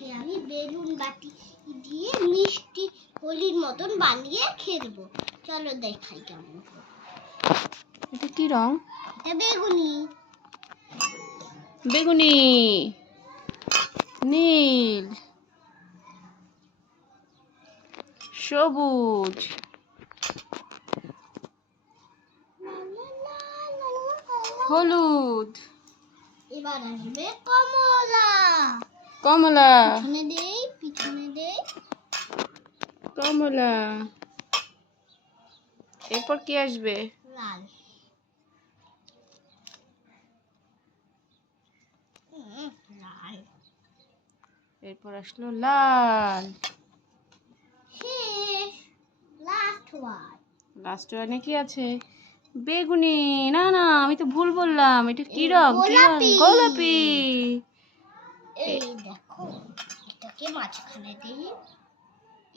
আজকে আমি বেলুন বাটি দিয়ে মিষ্টি হোলির মতন বানিয়ে খেলবো। চলো দেখাই কেমন। এটা কি রং? এটা বেগুনি। বেগুনি, নীল, সবুজ, হলুদ, এবার আসবে কমলা। কমলা, পিছনে দেই। কমলা। এরপর কি আসবে? লাল। লাল। এরপর আসলো লাল। শেষ। Last one. লাস্ট ওয়ানে কি আছে? বেগুনি। না না, আমি তো ভুল বললাম। এটা কি রং? গোলাপি। গোলাপি। এই দেখো, এটাকে মাঝখানে দিই।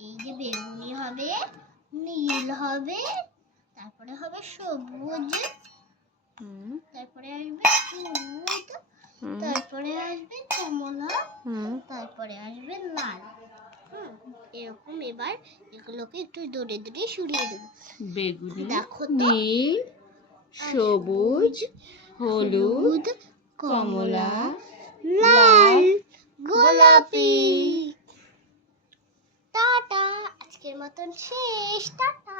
এই যে বেগুনি হবে, নীল হবে, তারপরে হবে সবুজ, তারপরে আসবে হলুদ, তারপরে আসবে কমলা, তারপরে আসবে লাল। এরকম এবার এগুলোকে একটু দূরে দূরে সরিয়ে দেবো। বেগুনি, দেখো তো, নীল, সবুজ, হলুদ, কমলা, লাল, গোলাপি। টাটা, আজকের মতন শেষ। টাটা।